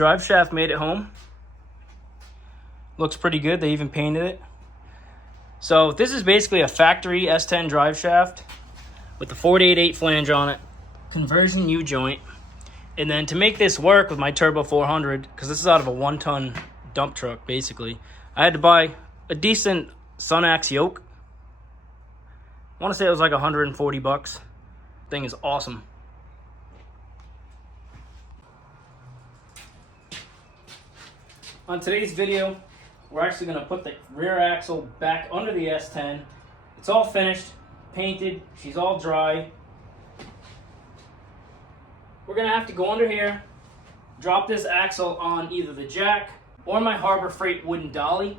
Driveshaft made it home. Looks pretty good. They even painted it. So this is basically a factory S10 driveshaft with the 488 flange on it, conversion U-joint. And then to make this work with my Turbo 400, because this is out of a 1-ton dump truck basically, I had to buy a decent Sunax yoke. I want to say it was like 140 bucks. Thing is awesome. On today's video, we're actually going to put the rear axle back under the S10. It's all finished, painted, she's all dry. We're going to have to go under here, drop this axle on either the jack or my Harbor Freight wooden dolly.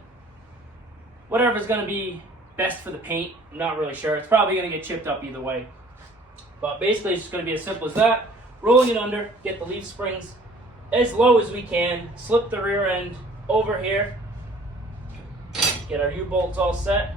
Whatever's going to be best for the paint, I'm not really sure. It's probably going to get chipped up either way. But basically it's just going to be as simple as that. Rolling it under, get the leaf springs as low as we can, slip the rear end over here, get our U-bolts all set.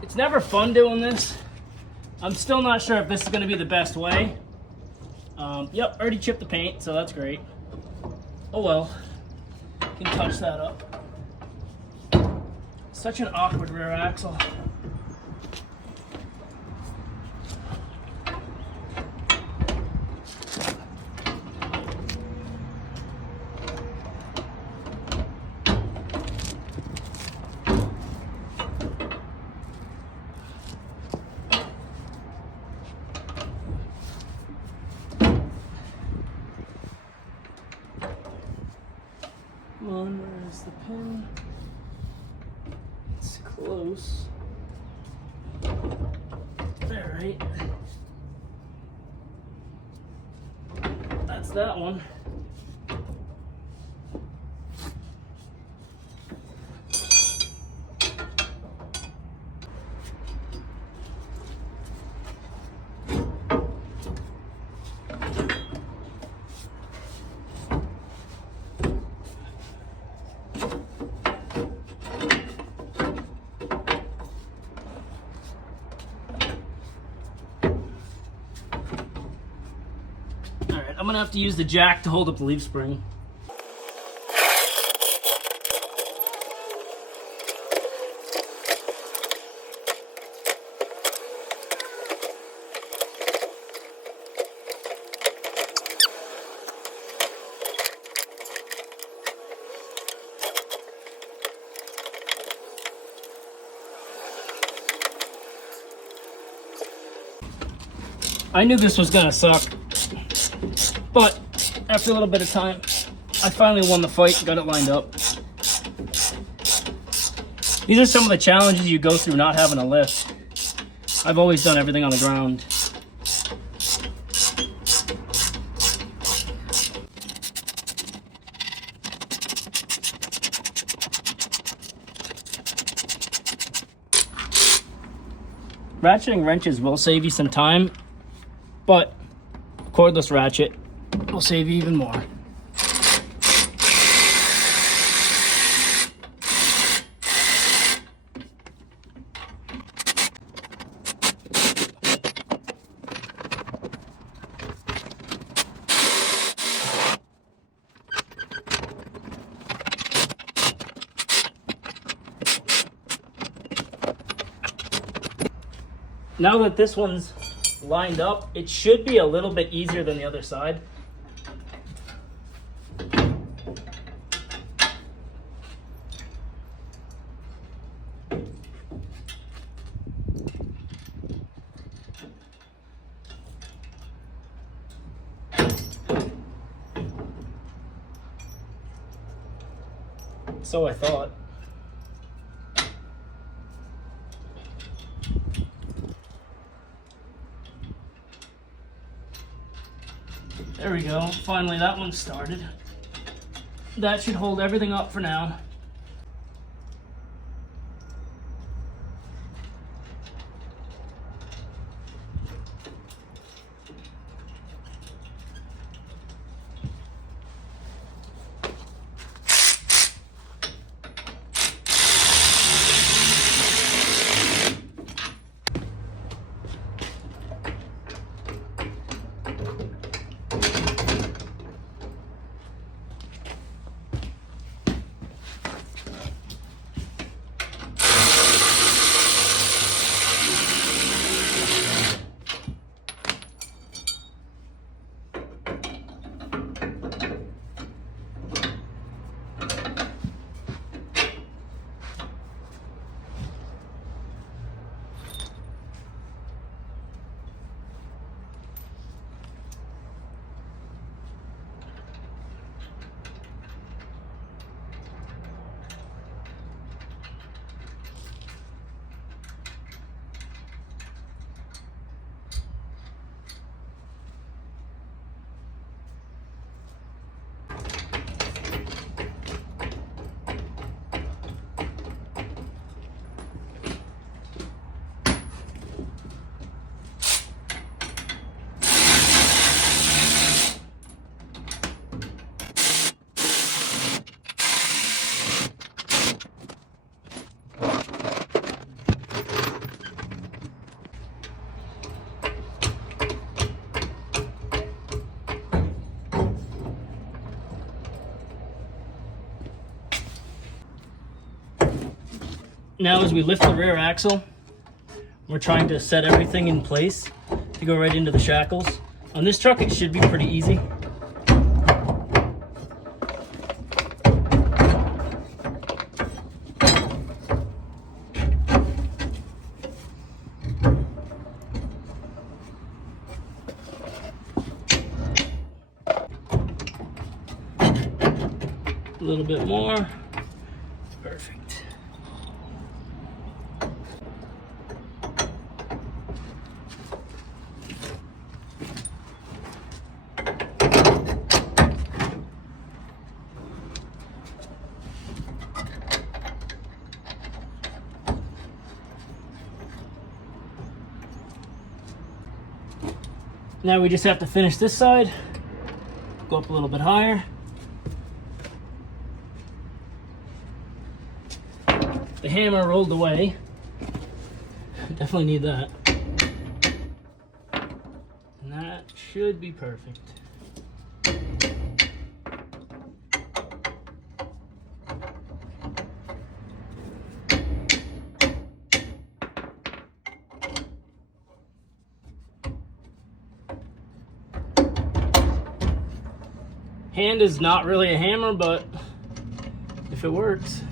It's never fun doing this. I'm still not sure if this is going to be the best way. Yep, already chipped the paint, so that's great. Oh well, can touch that up. Such an awkward rear axle. Come on, where's the pin? It's close. Alright. That's that one. I'm gonna have to use the jack to hold up the leaf spring. I knew this was gonna suck. But after a little bit of time, I finally won the fight and got it lined up. These are some of the challenges you go through not having a lift. I've always done everything on the ground. Ratcheting wrenches will save you some time, but cordless ratchet will save you even more. Now that this one's lined up, it should be a little bit easier than the other side. So I thought. There we go. Finally, that one started. That should hold everything up for now. Now as we lift the rear axle, we're trying to set everything in place to go right into the shackles. On this truck it should be pretty easy. A little bit more. Perfect. Now we just have to finish this side. Go up a little bit higher. The hammer rolled away. Definitely need that. And that should be perfect. Hand is not really a hammer, but if it works.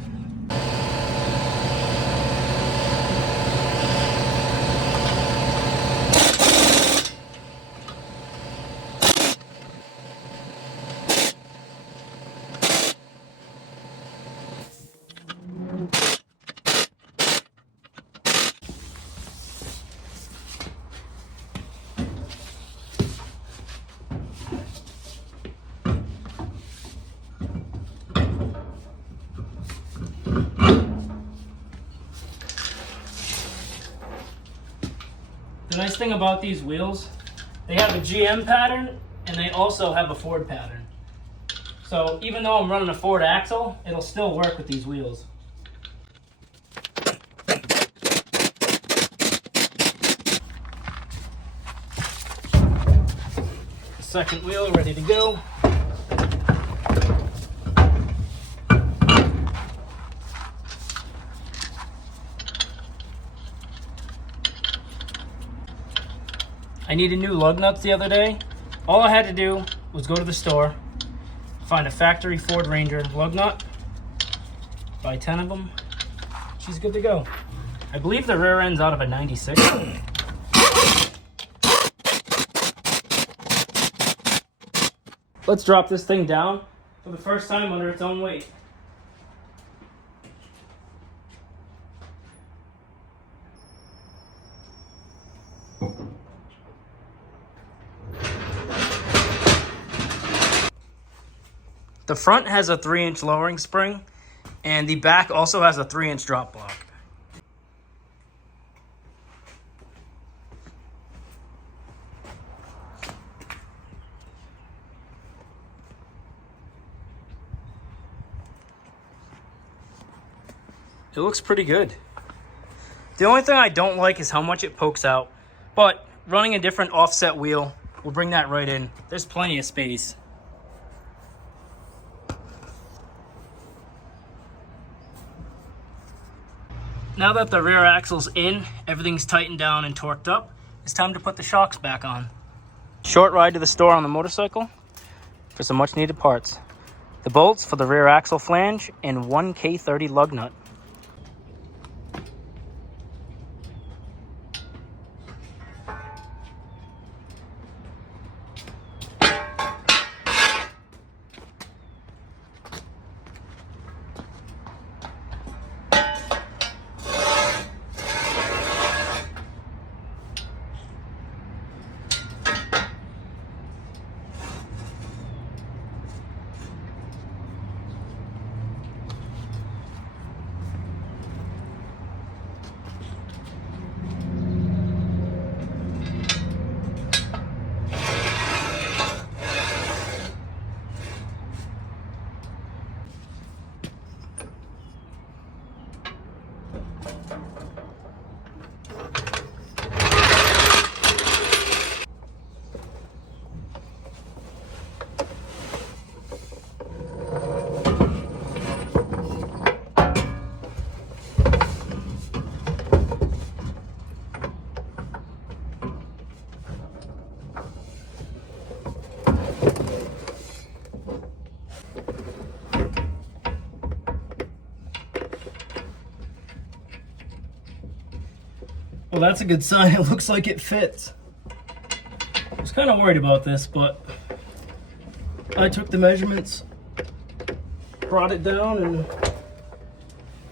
The nice thing about these wheels, they have a GM pattern and they also have a Ford pattern. So even though I'm running a Ford axle, it'll still work with these wheels. Second wheel ready to go. I needed new lug nuts the other day. All I had to do was go to the store, find a factory Ford Ranger lug nut, buy 10 of them. She's good to go. I believe the rear end's out of a 96. Let's drop this thing down for the first time under its own weight. The front has a 3-inch lowering spring, and the back also has a 3-inch drop block. It looks pretty good. The only thing I don't like is how much it pokes out, but running a different offset wheel will bring that right in. There's plenty of space. Now that the rear axle's in, everything's tightened down and torqued up, it's time to put the shocks back on. Short ride to the store on the motorcycle for some much needed parts. The bolts for the rear axle flange and 1 K30 lug nut. Well, that's a good sign. It looks like it fits. I was kind of worried about this, but I took the measurements, brought it down, and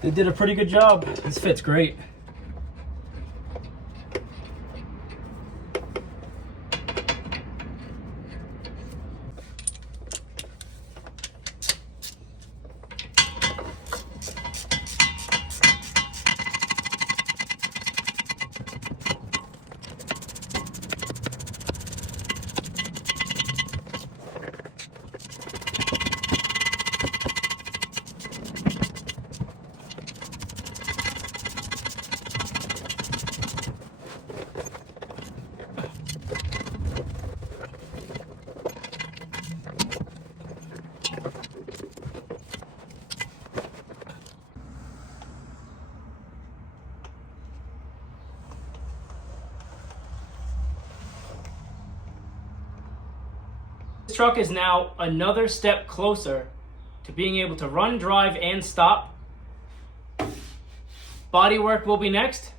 they did a pretty good job. This fits great. This truck is now another step closer to being able to run, drive, and stop. Bodywork will be next,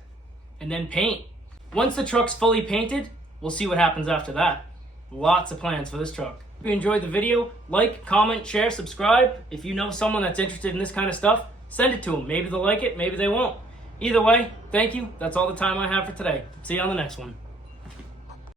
and then paint. Once the truck's fully painted, we'll see what happens after that. Lots of plans for this truck. If you enjoyed the video, like, comment, share, subscribe. If you know someone that's interested in this kind of stuff, send it to them. Maybe they'll like it, maybe they won't. Either way, thank you. That's all the time I have for today. See you on the next one.